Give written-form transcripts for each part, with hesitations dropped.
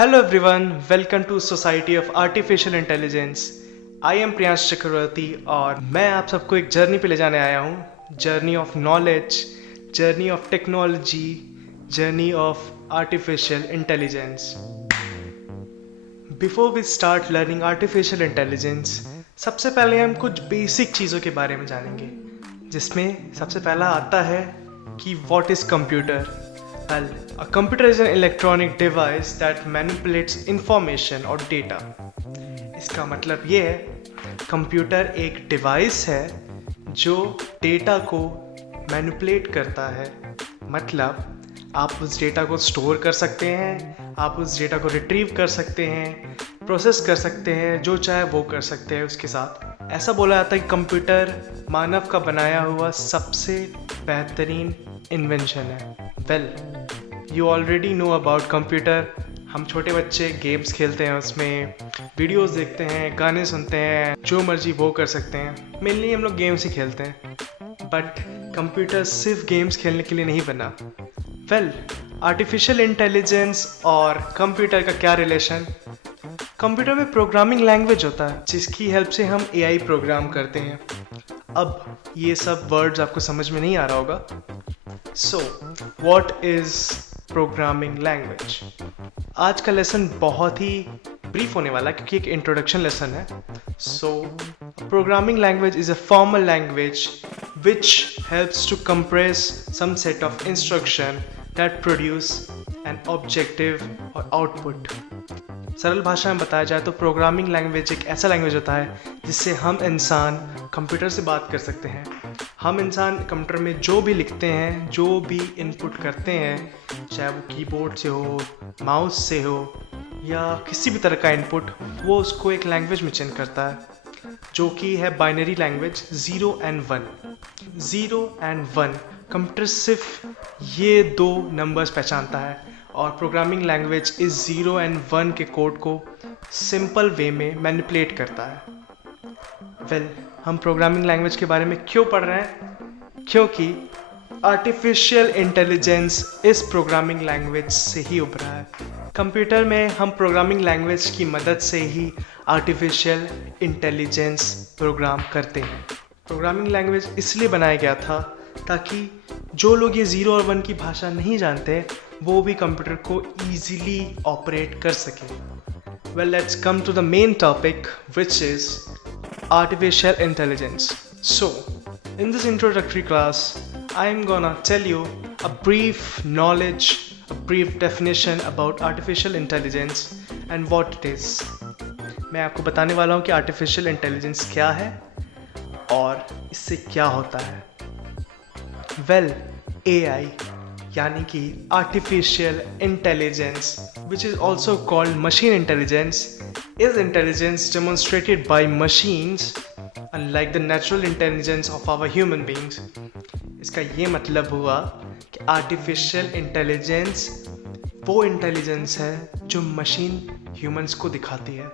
Hello everyone, welcome to Society of Artificial Intelligence. I am Priyansh चक्रवर्ती और मैं आप सबको एक जर्नी पे ले जाने आया हूँ. Journey of knowledge, journey of technology, journey of artificial intelligence. Before we start learning artificial intelligence, सबसे पहले हम कुछ बेसिक चीज़ों के बारे में जानेंगे, जिसमें सबसे पहला आता है कि what is computer. Well, a computer is an electronic device that manipulates information or data. इसका मतलब ये है, कंप्यूटर एक डिवाइस है जो डेटा को मैनिपुलेट करता है. मतलब आप उस डेटा को स्टोर कर सकते हैं, आप उस डेटा को रिट्रीव कर सकते हैं, प्रोसेस कर सकते हैं, जो चाहे वो कर सकते हैं उसके साथ. ऐसा बोला जाता है कि कंप्यूटर मानव का बनाया हुआ सबसे बेहतरीन इन्वेंशन है. Well, you already know about computer. हम छोटे बच्चे गेम्स खेलते हैं, उसमें वीडियोस देखते हैं, गाने सुनते हैं, जो मर्जी वो कर सकते हैं. मेनली हम लोग गेम्स ही खेलते हैं, बट कंप्यूटर सिर्फ गेम्स खेलने के लिए नहीं बना. वेल, आर्टिफिशियल इंटेलिजेंस और कंप्यूटर का क्या रिलेशन. कंप्यूटर में प्रोग्रामिंग लैंग्वेज होता है जिसकी हेल्प से हम एआई प्रोग्राम करते हैं. अब ये सब वर्ड्स आपको समझ में नहीं आ रहा होगा. So what is programming language. आज का लेसन बहुत ही ब्रीफ होने वाला है क्योंकि एक इंट्रोडक्शन लेसन है. So programming language is a formal language which helps to compress some set of instruction that produce an objective or output. सरल भाषा में बताया जाए तो प्रोग्रामिंग लैंग्वेज एक ऐसा लैंग्वेज होता है जिससे हम इंसान कंप्यूटर से बात कर सकते हैं. हम इंसान कंप्यूटर में जो भी लिखते हैं, जो भी इनपुट करते हैं, चाहे वो कीबोर्ड से हो, माउस से हो या किसी भी तरह का इनपुट, वो उसको एक लैंग्वेज में चेंज करता है जो कि है binary language 0 and 1. 0 and 1 computer सिर्फ ये दो नंबर्स पहचानता है और प्रोग्रामिंग लैंग्वेज इस 0 and 1 के कोड को सिंपल वे में मैनिपुलेट करता है. वेल, हम प्रोग्रामिंग लैंग्वेज के बारे में क्यों पढ़ रहे हैं? क्योंकि आर्टिफिशियल इंटेलिजेंस इस प्रोग्रामिंग लैंग्वेज से ही उभरा है. कंप्यूटर में हम प्रोग्रामिंग लैंग्वेज की मदद से ही आर्टिफिशियल इंटेलिजेंस प्रोग्राम करते हैं. प्रोग्रामिंग लैंग्वेज इसलिए बनाया गया था ताकि जो लोग ये 0 और 1 की भाषा नहीं जानते वो भी कंप्यूटर को ईजिली ऑपरेट कर सके. Well, let's come to the main topic which is artificial intelligence. So, in this introductory class, I am gonna tell you a brief knowledge, a brief definition about artificial intelligence and what it is. मैं आपको बताने वाला हूँ कि artificial intelligence क्या है और इससे क्या होता है. Well, AI यानी कि artificial intelligence, which is also called machine intelligence, is intelligence demonstrated by machines unlike the natural intelligence of our human beings. इसका ये मतलब हुआ कि artificial intelligence वो इंटेलिजेंस है जो मशीन ह्यूमंस को दिखाती है.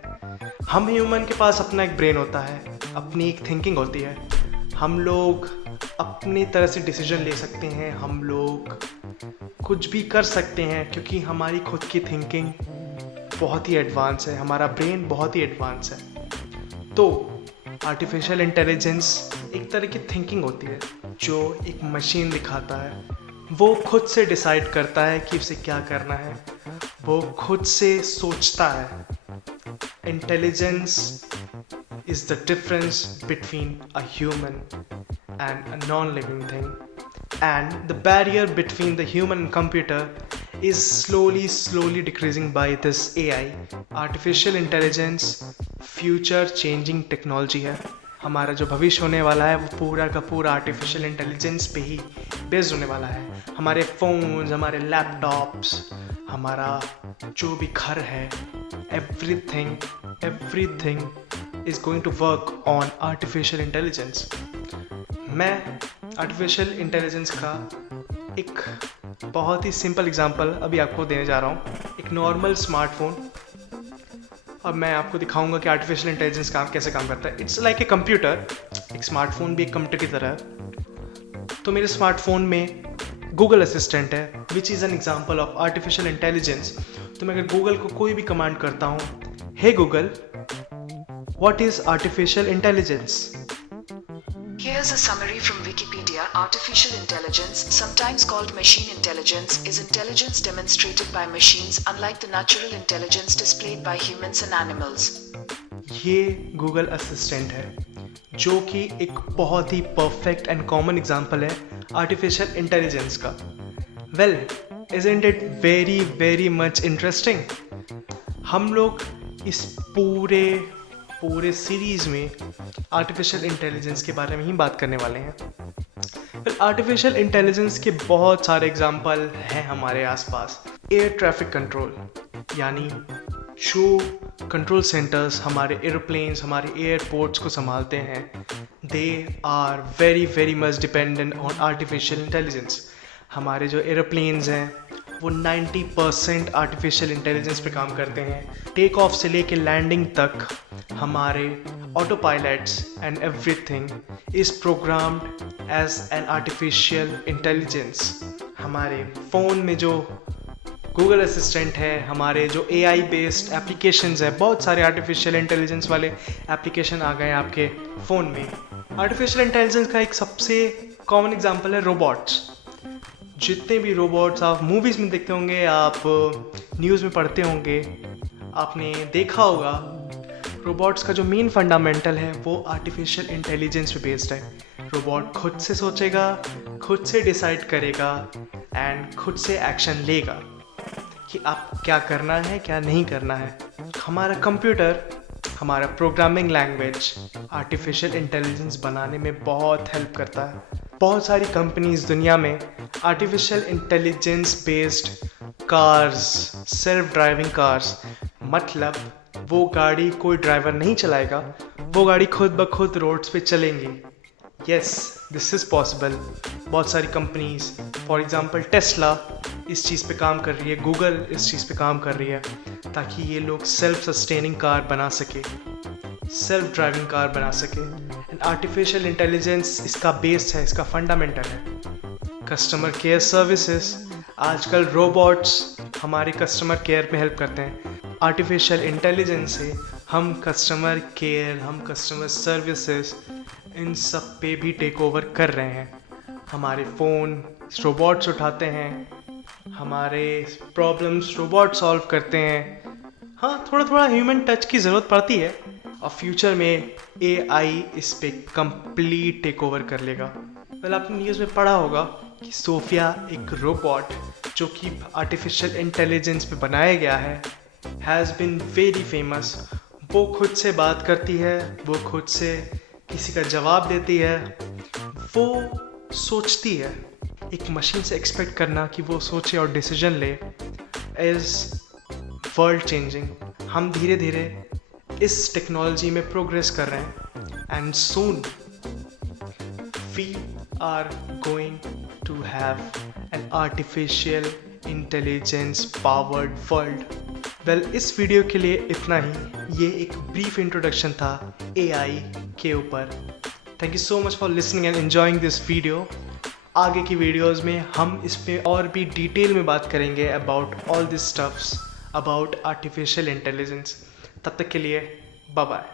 हम ह्यूमन के पास अपना एक ब्रेन होता है, अपनी एक थिंकिंग होती है. हम लोग अपनी तरह से डिसीजन ले सकते हैं, हम लोग कुछ भी कर सकते हैं क्योंकि हमारी खुद की थिंकिंग बहुत ही एडवांस है, हमारा ब्रेन बहुत ही एडवांस है. तो आर्टिफिशियल इंटेलिजेंस एक तरह की थिंकिंग होती है जो एक मशीन दिखाता है. वो खुद से डिसाइड करता है कि उसे क्या करना है, वो खुद से सोचता है. Intelligence is the difference between a human and a non-living thing, and the barrier between the human and computer is slowly decreasing by this AI. Artificial intelligence future changing technology है. हमारा जो भविष्य होने वाला है वो पूरा का पूरा आर्टिफिशियल इंटेलिजेंस पे ही बेस्ड होने वाला है. हमारे फोन्स, हमारे लैपटॉप्स, हमारा जो भी घर है, everything is going to work on artificial intelligence. मैं आर्टिफिशियल इंटेलिजेंस का एक बहुत ही सिंपल एग्जांपल अभी आपको देने जा रहा हूँ. एक नॉर्मल स्मार्टफोन. अब मैं आपको दिखाऊंगा कि आर्टिफिशियल इंटेलिजेंस कैसे काम करता है. It's like a computer. एक स्मार्टफोन भी एक कंप्यूटर की तरह है. तो मेरे स्मार्टफोन में गूगल असिस्टेंट है which is an example of artificial intelligence. तो मैं अगर गूगल को कोई भी कमांड करता हूँ, hey Google, what is artificial intelligence? Here's a summary from Wikipedia. Artificial intelligence, sometimes called machine intelligence, is intelligence demonstrated by machines, unlike the natural intelligence displayed by humans and animals. ये Google assistant है, जो कि एक बहुत ही perfect and common example है artificial intelligence का। Well, isn't it very very much interesting? हम लोग इस पूरे सीरीज में आर्टिफिशियल इंटेलिजेंस के बारे में ही बात करने वाले हैं। फिर आर्टिफिशियल इंटेलिजेंस के बहुत सारे एग्जांपल हैं हमारे आसपास। एयर ट्रैफिक कंट्रोल, यानी जो कंट्रोल सेंटर्स हमारे एरोप्लेन्स, हमारे एयरपोर्ट्स को संभालते हैं, they are very very much dependent on artificial intelligence. हमारे जो एरोप्लेन्स हैं वो 90% आर्टिफिशियल इंटेलिजेंस पे काम करते हैं। टेक ऑफ से लेके लैंडिंग तक हमारे autopilots and everything is programmed as an artificial intelligence. हमारे फ़ोन में जो गूगल असिस्टेंट है, हमारे जो AI बेस्ड एप्लीकेशंस है, बहुत सारे आर्टिफिशियल इंटेलिजेंस वाले एप्लीकेशन आ गए हैं आपके फ़ोन में। आर्टिफिशियल इंटेलिजेंस का एक सबसे कॉमन एग्जांपल है रोबोट्स। जितने भी रोबोट्स आप मूवीज़ में देखते होंगे, आप न्यूज़ में पढ़ते होंगे, आपने देखा होगा, रोबोट्स का जो मेन फंडामेंटल है वो आर्टिफिशियल इंटेलिजेंस पे बेस्ड है। रोबोट खुद से सोचेगा, खुद से डिसाइड करेगा एंड खुद से एक्शन लेगा कि आप क्या करना है, क्या नहीं करना है। हमारा कंप्यूटर, हमारा प्रोग्रामिंग लैंग्वेज आर्टिफिशियल इंटेलिजेंस बनाने में बहुत हेल्प करता है। बहुत सारी कंपनीज दुनिया में artificial intelligence based cars, self driving cars, मतलब वो गाड़ी कोई ड्राइवर नहीं चलाएगा, वो गाड़ी खुद ब खुद रोड्स पे चलेंगी। Yes, this is possible. बहुत सारी कंपनीज, फॉर एग्जांपल टेस्ला, इस चीज़ पे काम कर रही है, गूगल इस चीज़ पे काम कर रही है, ताकि ये लोग सेल्फ सस्टेनिंग कार बना सके, सेल्फ ड्राइविंग कार बना सके। एंड आर्टिफिशियल इंटेलिजेंस इसका बेस है, इसका फंडामेंटल है। कस्टमर केयर सर्विसेज, आजकल रोबोट्स हमारे कस्टमर केयर में हेल्प करते हैं। आर्टिफिशियल इंटेलिजेंस से हम कस्टमर केयर, हम कस्टमर सर्विसेज, इन सब पे भी टेक ओवर कर रहे हैं। हमारे फ़ोन रोबोट्स उठाते हैं, हमारे प्रॉब्लम्स रोबोट सॉल्व करते हैं। हाँ, थोड़ा थोड़ा ह्यूमन टच की ज़रूरत पड़ती है, और फ्यूचर में AI इस पे कंप्लीट टेक ओवर कर लेगा। वेल, आपने न्यूज़ में पढ़ा होगा कि सोफिया एक रोबोट जो कि आर्टिफिशियल इंटेलिजेंस पे बनाया गया है, हैज़ बिन वेरी फेमस। वो खुद से बात करती है, वो खुद से किसी का जवाब देती है, वो सोचती है। एक मशीन से एक्सपेक्ट करना कि वो सोचे और डिसीजन ले इज़ वर्ल्ड चेंजिंग। हम धीरे धीरे इस टेक्नोलॉजी में प्रोग्रेस कर रहे हैं, and soon we are going to have an artificial intelligence powered world. Well, इस वीडियो के लिए इतना ही। ये एक ब्रीफ इंट्रोडक्शन था AI के ऊपर। Thank you so much for listening and enjoying this video. आगे की वीडियोस में हम इस पे और भी डिटेल में बात करेंगे about all this stuffs, about artificial intelligence. तब तक के लिए बाय बाय।